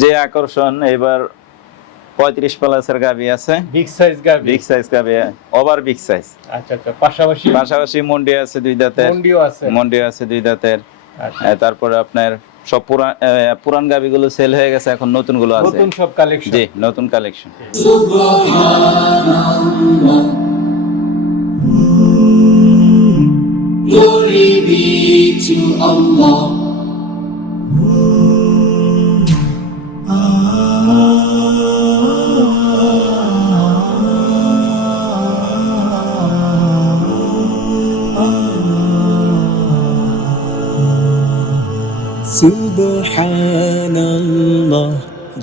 যে আকর্ষণ এবার পঁয়ত্রিশ প্লাসের গাবি আছে। বিগ সাইজ গাবি বিগ সাইজ গাবি ওভার বিগ সাইজ আচ্ছা আচ্ছা। পাশাপাশি? পাশাপাশি মন্ডি আছে দুই দাঁতের। মন্ডিও আছে। মন্ডি আছে দুই দাঁতের। আচ্ছা। আহ, তারপরে আপনার সব পুরান পুরান গাবি গুলো সেল হয়ে গেছে এখন নতুনগুলো আছে। নতুন সব কালেকশন জি নতুন collection Glory be to Allah.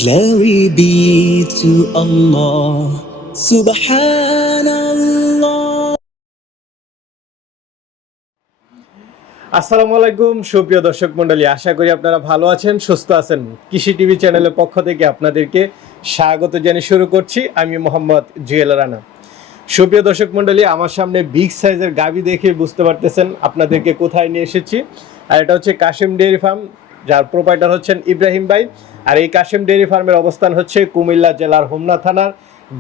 Glory be to Allah. Subhanallah. আসসালামু আলাইকুম, সুপ্রিয় দর্শক মণ্ডলী। আশা করি আপনারা ভালো আছেন, সুস্থ আছেন। কৃষি টিভি চ্যানেলের পক্ষ থেকে আপনাদেরকে স্বাগত জানিয়ে শুরু করছি। আমি মোহাম্মদ জুয়েল রানা। সুপ্রিয় দর্শক মণ্ডলী, আমার সামনে বিগ সাইজের গাবি দেখে বুঝতে পারতেছেন আপনাদেরকে কোথায় নিয়ে এসেছি। আর এটা হচ্ছে কাশিম ডেয়ারি ফার্ম, যার প্রোপাইটার হচ্ছেন ইব্রাহিম ভাই। আর এই কাশিম ডেয়ারি ফার্মের অবস্থান হচ্ছে কুমিল্লা জেলার হোমনা থানার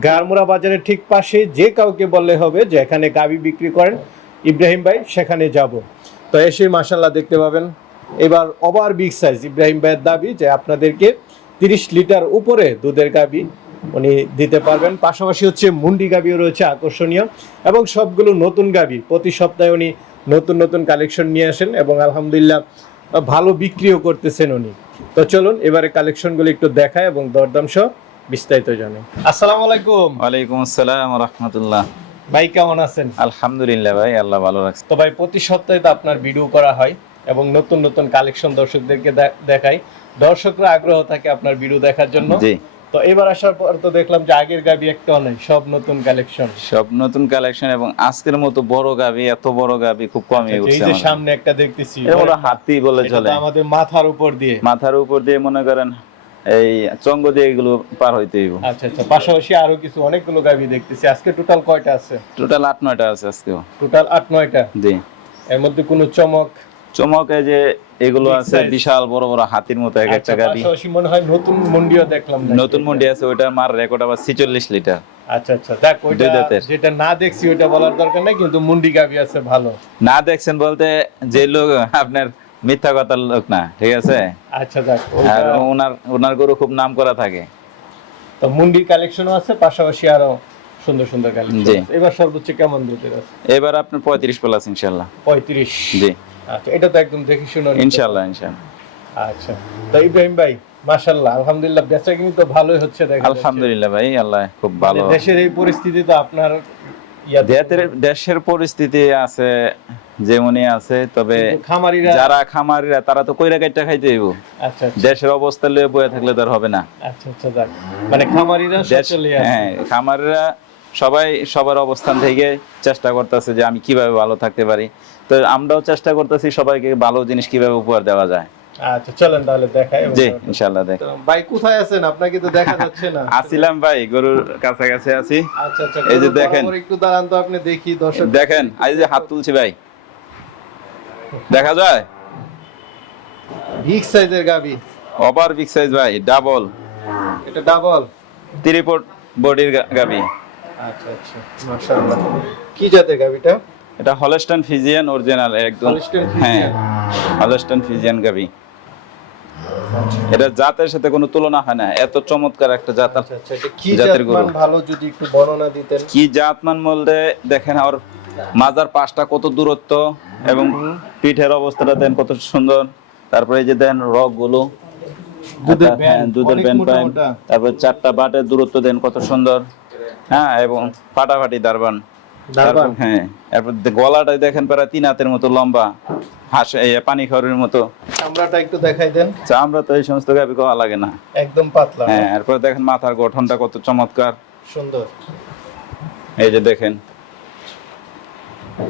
গারমুরা বাজারের ঠিক পাশে। যে কাউকে বললে হবে যে এখানে গাবি বিক্রি করেন, ইব্রাহিম ভাই, সেখানে যাব। তো এসে মাসাল্লাহ দেখতে পাবেন। এবার ওভার বিগ সাইজ, ইব্রাহিম ভাইয়ের দাবি যে আপনাদেরকে তিরিশ লিটার উপরে দুধের গাবি উনি দিতে পারবেন। পাশাপাশি হচ্ছে মুন্ডি গাবিও রয়েছে আকর্ষণীয় এবং সবগুলো নতুন গাবি। প্রতি সপ্তাহে উনি নতুন নতুন কালেকশন নিয়ে আসেন এবং আলহামদুলিল্লাহ ভালো বিক্রিও করতেছেন উনি। তো চলুন এবারে কালেকশনগুলো একটু দেখায় এবং দরদাম সহ বিস্তারিত জানে। আসসালামু আলাইকুম। ওয়ালাইকুম আসসালাম রহমতুল্লাহ। ভাই কেমন আছেন? আলহামদুলিল্লাহ ভাই আল্লাহ ভালো রাখছে। তো ভাই প্রতি সপ্তাহে তো আপনার ভিডিও করা হয় এবং নতুন নতুন কালেকশন দর্শকদেরকে দেখাই। দর্শকরা আগ্রহ থাকে আপনার ভিডিও দেখার জন্য। জি। তো এবার আসার পর তো দেখলাম যে আগের গাবি একটা নেই সব নতুন কালেকশন সব নতুন কালেকশন এবং আজকের মতো বড় গাবি এত বড় গাবি খুব কমই এই যে সামনে একটা দেখতেছি এটা হাতি বলে চলে। আমাদের মাথার উপর দিয়ে। মাথার উপর দিয়ে মনে করেন এই চঙ্গ দিয়ে এগুলো পার হইতে হইব। আচ্ছা আচ্ছা পাশাপাশি আরও কিছু অনেকগুলো গাবি দেখতেছি। আজকে টোটাল কয়টা আছে? টোটাল আট নয়টা আছে আজকেও। টোটাল আট নয়টা? জি। এর মধ্যে কোনো চমক? চমকে যে এগুলো আছে বিশাল বড় বড় হাতির মতো এক একটা আচ্ছা, পাশাপাশি মনে হয় নতুন মন্ডিও দেখলাম নতুন মন্ডি আছে ওইটার মার রেকর্ড আবার লিটার। আচ্ছা আচ্ছা দেখ ওইটা যেটা না দেখছি ওইটা বলার দরকার নাই কিন্তু মুন্ডি গাবি আছে ভালো। না দেখছেন বলতে যে লোক আপনার মিথ্যা কথার লোক না ঠিক আছে? আচ্ছা যাক আর ওনার ওনার গরু খুব নাম করা থাকে। তো মুন্ডির কালেকশনও আছে পাশাপাশি আরও সুন্দর সুন্দর। কালেকশন এবার সর্বোচ্চ কেমন দুধের আছে? এবার আপনার পঁয়ত্রিশ প্লাস ইনশাল্লাহ। পঁয়ত্রিশ। জি। আচ্ছা এটা তো একদম দেখে শুনে ইনশাল্লাহ ইনশাল্লাহ আচ্ছা তো ইব্রাহিম ভাই আলহামদুলিল্লাহ বেচা কিনি তো ভালোই হচ্ছে আলহামদুলিল্লাহ ভাই আল্লাহ খুব ভালো। মানে দেশের এই পরিস্থিতি তো আপনার দেশের পরিস্থিতি আছে যেমনই আছে তবে খামারিরা যারা খামারিরা তারা তো কইরা কাইটা খাইতে হইব। আচ্ছা আচ্ছা। দেশের অবস্থা লয়ে বয়ে থাকলে তো আর হবে না। আচ্ছা আচ্ছা মানে খামারিরা হ্যাঁ খামারিরা সবাই সবার অবস্থান থেকে চেষ্টা করতেছে যে আমি কীভাবে ভালো থাকতে পারি। তো আমরাও চেষ্টা করতেছি সবাইকে ভালো জিনিস কীভাবে উপহার দেওয়া যায়। আচ্ছা চলেন তাহলে দেখাই জি তারপর- দেখ ভাই কোথায় আছেন? আপনাকে তো দেখা যাচ্ছে না। আসিলাম ভাই গরুর কাছাকাছি আছি। আচ্ছা আচ্ছা এই যে দেখেন। একটু দাঁড়ান তো আপনি দেখি দর্শক। দেখেন আজ যে হাত তুলছি ভাই। দেখা যায়? বিগ সাইজের গাবি ওভার বিগ সাইজ ভাই ডাবল এটা ডাবল ত্রিপট বডির গাবি আচ্ছা আচ্ছা। মাশাআল্লাহ। কি জাতের গাবিটা এটা? হলস্টান ফিজিয়ান অরিজিনাল একদম। হ্যাঁ। ফিজিয়ান গাবি এটা জাতের সাথে কোনো তুলনা হয় না এত চমৎকার একটা জাত আচ্ছা কি জাতের গরু। ভালো যদি একটু বর্ণনা দিতেন? কি জাতমান বলতে দেখেন আর মাজার পাশটা কত দূরত্ব এবং পিঠের অবস্থাটা দেন কত সুন্দর। তারপরে এই যে দেন রকগুলো দুধের ব্যান্ড। তারপর চারটা বাটের দূরত্ব দেন কত সুন্দর। হ্যাঁ এবং ফাটাফাটি দারবান? হ্যাঁ তারপর দে- গলাটা দেখেন প্রায় তিন হাতের মতো লম্বা হাঁস পানি মতো। চামড়াটা একটু দেখাই দেন। আমরা তো এই সমস্ত গাবি লাগে না। একদম পাতলা। হ্যাঁ এরপর দেখেন মাথার গঠনটা কত চমৎকার। সুন্দর। এই যে দেখেন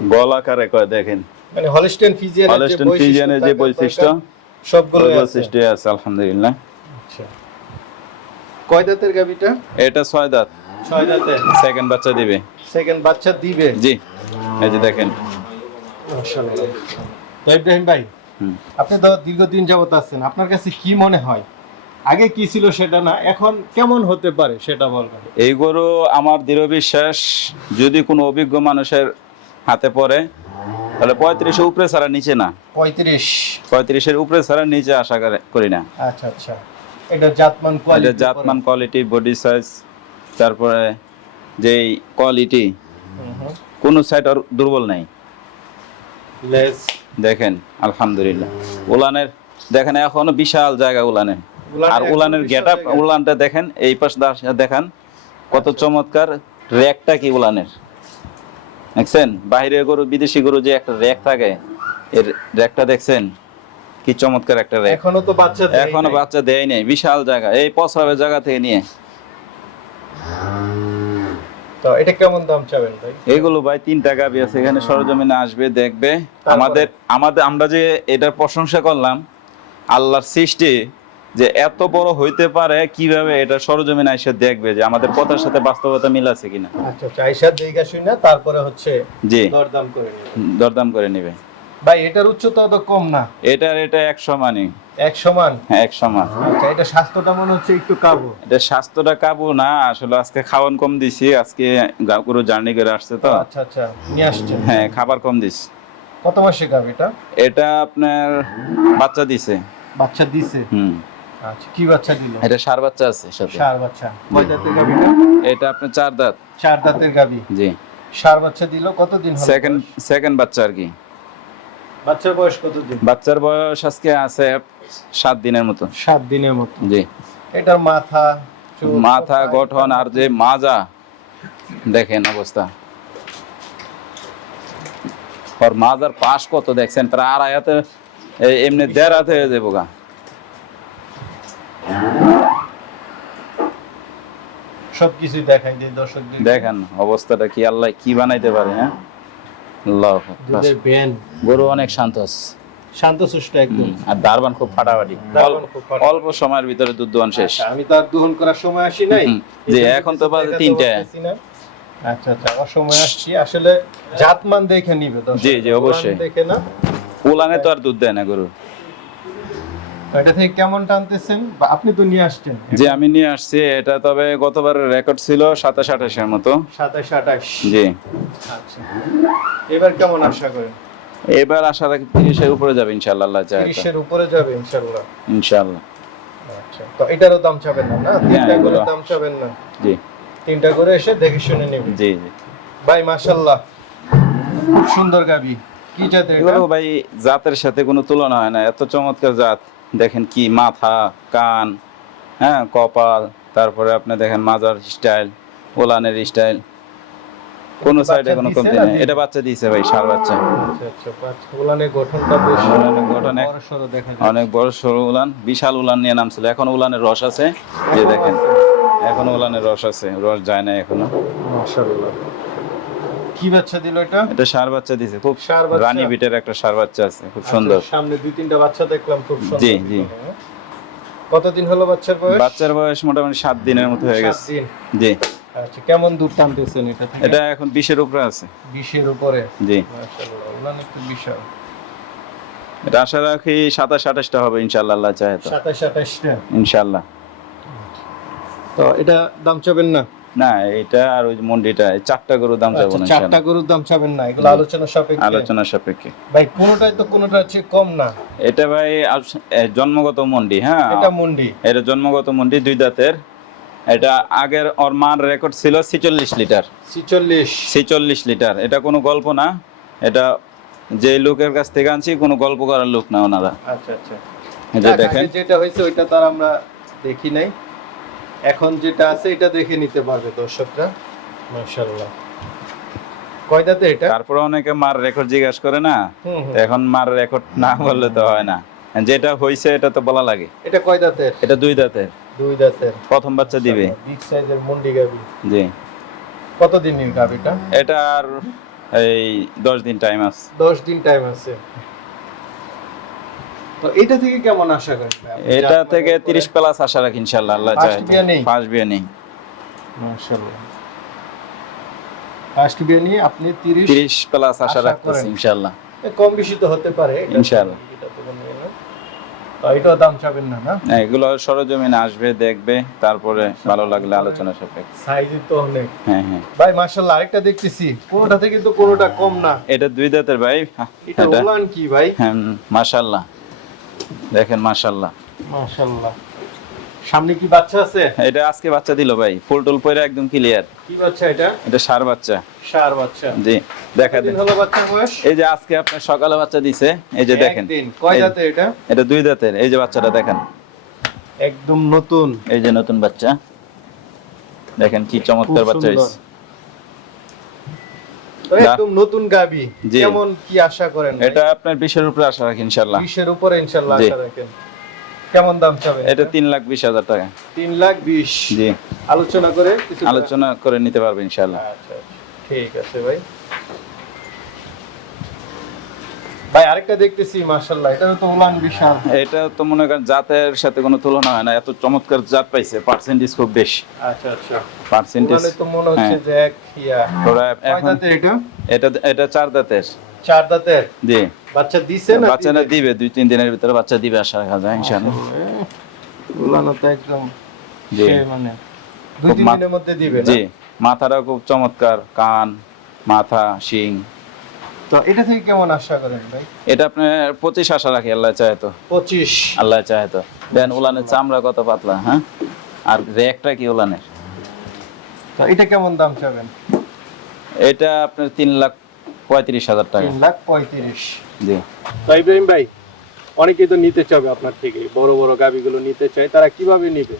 গলাকারে কয় দেখেন। মানে হলস্টেন ফিজিয়ানের যে হলস্টেন ফিজিয়ানের যে বৈশিষ্ট্য সবগুলো আছে। বৈশিষ্ট্য আছে আলহামদুলিল্লাহ। আচ্ছা। কয় দাঁতের গাবিটা এটা ছয় দাঁত। ছয় সেকেন্ড বাচ্চা দিবে। সেকেন্ড বাচ্চা দিবে? জি। এই যে দেখেন। তো ইব্রাহিম ভাই আপনি তো দীর্ঘদিন যাবত আছেন আপনার কাছে কি মনে হয়? আগে কি ছিল সেটা না এখন কেমন হতে পারে সেটা বলবেন। এই গরু আমার দৃঢ় বিশ্বাস যদি কোনো অভিজ্ঞ মানুষের হাতে পড়ে তাহলে পঁয়ত্রিশের উপরে ছাড়া নিচে না। পঁয়ত্রিশ। পঁয়ত্রিশের উপরে ছাড়া নিচে আশা করি না। আচ্ছা আচ্ছা। এটা জাতমান কোয়ালিটি জাতমান কোয়ালিটি বডি সাইজ তারপরে যেই কোয়ালিটি কোনো সাইড আর দুর্বল নেই। লেস দেখেন আলহামদুলিল্লাহ। উলানের দেখেন এখনও বিশাল জায়গা উলানের। আর উলানের গেট আপ উলানটা দেখেন এই পাশ দেখান কত চমৎকার র্যাকটা কি উলানের। দেখছেন? বাইরে গরু বিদেশি গরু যে একটা র্যাক থাকে এর র্যাকটা দেখছেন? কি চমৎকার একটা র্যাক। এখনও তো বাচ্চা এখনও বাচ্চা দেয় নেই বিশাল জায়গা। এই পসরাবের জায়গা থেকে নিয়ে তো এটা কেমন দাম চাবেন ভাই? এগুলো ভাই আছে। এখানে সরজমিনে আসবে দেখবে। আমাদের আমাদের আমরা যে এটার প্রশংসা করলাম আল্লাহর সৃষ্টি যে এত বড় হইতে পারে কীভাবে এটা সরজমিনে এসে দেখবে যে আমাদের কথার সাথে বাস্তবতা মিল আছে কিনা? আচ্ছা আচ্ছা দেখা শুনে তারপরে হচ্ছে জি। দরদাম করে দরদাম করে নেবে। ভাই এটার উচ্চতা তো কম না। এটার এটা এক সমানই এক সমান? হ্যাঁ এক সমান আচ্ছা এটা স্বাস্থ্যটা মনে হচ্ছে একটু কাবু। এটা স্বাস্থ্যটা কাবু না আসলে আজকে খাওয়ান কম দিছি আজকে গাকুরো জার্নি করে আসছে তো। আচ্ছা আচ্ছা নিয়ে আসছেন। হ্যাঁ খাবার কম দিছি কত মাসে গাব এটা? এটা আপনার বাচ্চা দিছে। বাচ্চা দিছে? হুম। আচ্ছা কি বাচ্চা দিল? এটা সার বাচ্চা আছে সাথে। সার বাচ্চা। কয় দাঁতের গাবিটা এটা? আপনার চার দাঁত। চার দাঁতের গাবি জি। সার বাচ্চা দিল কতদিন হলো? সেকেন্ড সেকেন্ড বাচ্চা আর কি। বাচ্চার বয়স কতদিন? বাচ্চার বয়স আজকে আছে সাত দিনের মতো। সাত দিনের মতো। জি। এটার মাথা মাথা গঠন আর যে মাজা দেখেন অবস্থা। ওর মাজার পাশ কত দেখছেন? প্রায় আড়াই হাতে এমনি দেড় হাতে হয়ে যাব গা। সবকিছু দেখাই দিই দর্শকদের। দেখেন অবস্থাটা কি আল্লাহ কি বানাইতে পারে হ্যাঁ। দুধের গরু অনেক শান্ত আছে। শান্ত সুষ্ঠ একদম। আর দারবান খুব ফাটাফাটি। অল্প- সময়ের ভিতরে দুধ দোয়ান শেষ। আচ্ছা, আমি তো আর দোহন করার সময় আসি নাই। জন্য এখন তো বাজে তিনটে। আচ্ছা আচ্ছা সময় আসছি। আসলে জাতমান দেখে নিবে। জি, জি, অবশ্যই। দেখে না। উলানে তো আর দুধ দেয় না গরু। এটা থেকে কেমন টানতেছেন? আপনি তো নিয়ে আসছেন। যে আমি নিয়ে আসছি। এটা তবে গতবারের রেকর্ড ছিল সাতাশ আঠাশের মতো। সাতাশ আঠাশ। জি। আচ্ছা। এবার কেমন আশা করেন? এবার আশা রাখি তিরিশের উপরে যাবে ইনশাল্লাহ আল্লাহ চায়। তিরিশের উপরে যাবে ইনশাল্লাহ ইনশাল্লাহ আচ্ছা। তো এটারও দাম চাবেন না না? তিনটা করে দাম চাবেন না। জি। তিনটা করে এসে দেখে শুনে নেবেন। জি জি। ভাই মাশাল্লাহ খুব সুন্দর গাবি। কি জাতের এগুলো ভাই জাতের সাথে কোনো তুলনা হয় না। এত চমৎকার জাত। দেখেন কি মাথা কান হ্যাঁ কপাল তারপরে আপনি দেখেন মাজার স্টাইল ওলানের স্টাইল কোন সাইডে কোনো কমতি নেই। এটা বাচ্চা দিয়েছে ভাই সার বাচ্চা। আচ্ছা আচ্ছা উলানের গঠনটা বেশ উলানের গঠন অনেক বড় সরু উলান বিশাল উলান নিয়ে নামছিল। এখন উলানের রস আছে যে দেখেন। এখন উলানের রস আছে রস যায় না এখনও। মাশাআল্লাহ। কি বাচ্চা দিল এটা? এটা সার বাচ্চা দিছে খুব ষাঁড় বাচ্চা? রানী বিটের একটা সার বাচ্চা আছে খুব সুন্দর। আচ্ছা, সামনে দুই তিনটা বাচ্চা দেখলাম খুব সুন্দর। জি, জি। কতদিন হলো বাচ্চার বয়স? বাচ্চার বয়স মোটামুটি দিনের মতো হয়ে গেছে। জি। আচ্ছা কেমন দুধ টানতেছেন এটা এটা এখন বিশের উপরে আছে। উপরে? জি। মাশাআল্লাহ একটু বিশাল এটা আশা রাখি সাতাশ আঠাশটা হবে ইনশাল্লাহ আল্লাহ চাহে তো। ইনশাল্লাহ তো এটা দাম চাবেন না? না এটা আর ওই মন্ডিটা চারটা গরুর দাম যাব আচ্ছা না চারটা গরুর দাম চাবেন না এগুলো আলোচনা সাপেক্ষে। আলোচনা সাপেক্ষে। ভাই কোনোটাই তো কোনোটার চেয়ে কম না। এটা ভাই জন্মগত মন্ডি হ্যাঁ? এটা মুন্ডি। এটা জন্মগত মন্ডি দুই দাঁতের। এটা আগের ওর মার রেকর্ড ছিল ছিচল্লিশ লিটার। ছিচল্লিশ। ছিচল্লিশ লিটার। এটা কোনো গল্প না। এটা যে লোকের কাছ থেকে আনছি কোনো গল্প করার লোক না ওনারা। আচ্ছা আচ্ছা। দেখেন। যেটা হয়েছে ওইটা তো আর আমরা দেখি নাই। এখন যেটা আছে এটা দেখে নিতে পারবে দর্শকরা। মাশাআল্লাহ। কয় দাঁতে এটা? তারপরে অনেকে মার রেকর্ড জিজ্ঞাসা করে না এখন মার রেকর্ড না বললে তো হয় না। যেটা হয়েছে এটা তো বলা লাগে। এটা কয় দাঁতের? এটা দুই দাঁতের। দুই দাঁতের। প্রথম বাচ্চা দিবে। বিগ সাইজের মুন্ডি গাবি জি। কতদিনের গাবিটা এটা আর এই দশ দিন টাইম আছে। দশ দিন টাইম আছে। তো এটা থেকে কেমন আশা করেন এটা থেকে মানের তিরিশ পরে- প্লাস আশা রাখি ইনশাল্লাহ আল্লাহ চায়? ফার্স্ট বিয়ে নেই? মাশাআল্লাহ। ফার্স্ট বিয়ে নিয়ে আপনি তিরিশ তিরিশ প্লাস আশা রাখতেছি করেন। কম বেশি তো হতে পারে ইনশাআল্লাহ। এটাও দাম চাবেন না না? হ্যাঁ, এগুলো সরজমিনে আসবে দেখবে তারপরে ভালো লাগলে আলোচনা সাপেক্ষে। সাইজে তো অনেক। হ্যাঁ হ্যাঁ। ভাই মাশাআল্লাহ আরেকটা দেখতেছি। কোনোটা থেকে তো কোনোটা কম না। এটা দুই দাঁতের ভাই। এটা উলান কি ভাই? হ্যাঁ মাশাল্লাহ দেখেন মাশাল্লাহ মাশাআল্লাহ। সামনে কি বাচ্চা আছে? এটা আজকে বাচ্চা দিল ভাই ফুল টুল পরে একদম ক্লিয়ার কি বাচ্চা এটা? এটা সার বাচ্চা। সার বাচ্চা। জি দেখা দিন। হলো বাচ্চা বয়স? এই যে আজকে আপনার সকালে বাচ্চা দিছে এই যে দেখেন। একদিন। কয় এই- এটা? এটা দুই দাঁতের এই যে বাচ্চাটা দেখেন। একদম নতুন। এই যে নতুন বাচ্চা। দেখেন কি চমৎকার বাচ্চা। হয়েছে। তো একদম নতুন গাবি। কেমন কি আশা করেন? এটা আপনার উপরে আশা উপরে আশা রাখেন। কেমন দাম চাবে? এটা লাখ বিশ হাজার টাকা। লাখ বিশ। জি। আলোচনা করে কিছু আলোচনা করে নিতে পারবে আচ্ছা আচ্ছা। ঠিক আছে ভাই। ভাই আরেকটা দেখতেছি মাশাআল্লাহ। এটা তো উলান বিশাল। এটা তো মনে করেন জাতের সাথে কোনো তুলনা হয় না। এত চমৎকার জাত পাইছে পার্সেন্টেজ খুব বেশি। আচ্ছা আচ্ছা। পার্সেন্টেজ তো মনে হচ্ছে যে এক ইয়া। ওরা এখন এটা? এটা এটা চার দাঁতের। চার দাঁতের? জি। বাচ্চা দিছে না বাচ্চাটা দিবে? দুই তিন দিনের ভিতরে বাচ্চা দিবে আশা রাখা যায় ইনশাল্লাহ উলানো তো একদম জি। মানে দুই তিন দিনের মধ্যে দিবে জি মাথাটাও খুব চমৎকার কান মাথা শিং। তো এটা থেকে কেমন আশা করেন ভাই? এটা আপনার পঁচিশ আশা রাখি আল্লাহ চাহে তো। পঁচিশ। আল্লাহ চাহে তো। দেন উলানের চামড়া কত পাতলা হ্যাঁ? আর রেকটা কি উলানের তো এটা কেমন দাম চাবেন? এটা আপনার তিন লাখ পঁয়ত্রিশ হাজার টাকা। তিন লাখ পঁয়ত্রিশ। জি। তো ইব্রাহিম ভাই অনেকেই তো নিতে চাবে আপনার থেকে বড় বড় গাবিগুলো নিতে চায় তারা কীভাবে নিবে?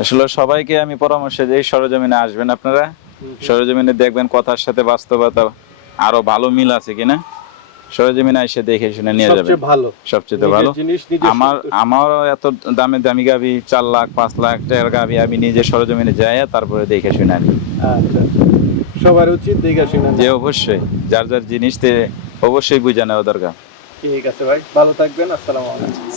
আসলে সবাইকে আমি পরামর্শ দিই সরজমিনে আসবেন আপনারা। সরজমিনে দেখবেন কথার সাথে বাস্তবতা আরও ভালো মিল আছে কিনা। সরজমিনে এসে দেখে শুনে নিয়ে যাবে। সবচেয়ে ভালো। নিজে আমার এত দামে দামি গাবি চার লাখ পাঁচ লাখ টাকার গাবি আমি নিজে সরজমিনে যাই তারপরে দেখে শুনে আনি। আচ্ছা। সবার উচিত দেখে শুনে যে অবশ্যই যার যার জিনিস তে অবশ্যই বুঝে নেওয়া দরকার। ঠিক আছে ভাই ভালো থাকবেন আসসালামু আলাইকুম।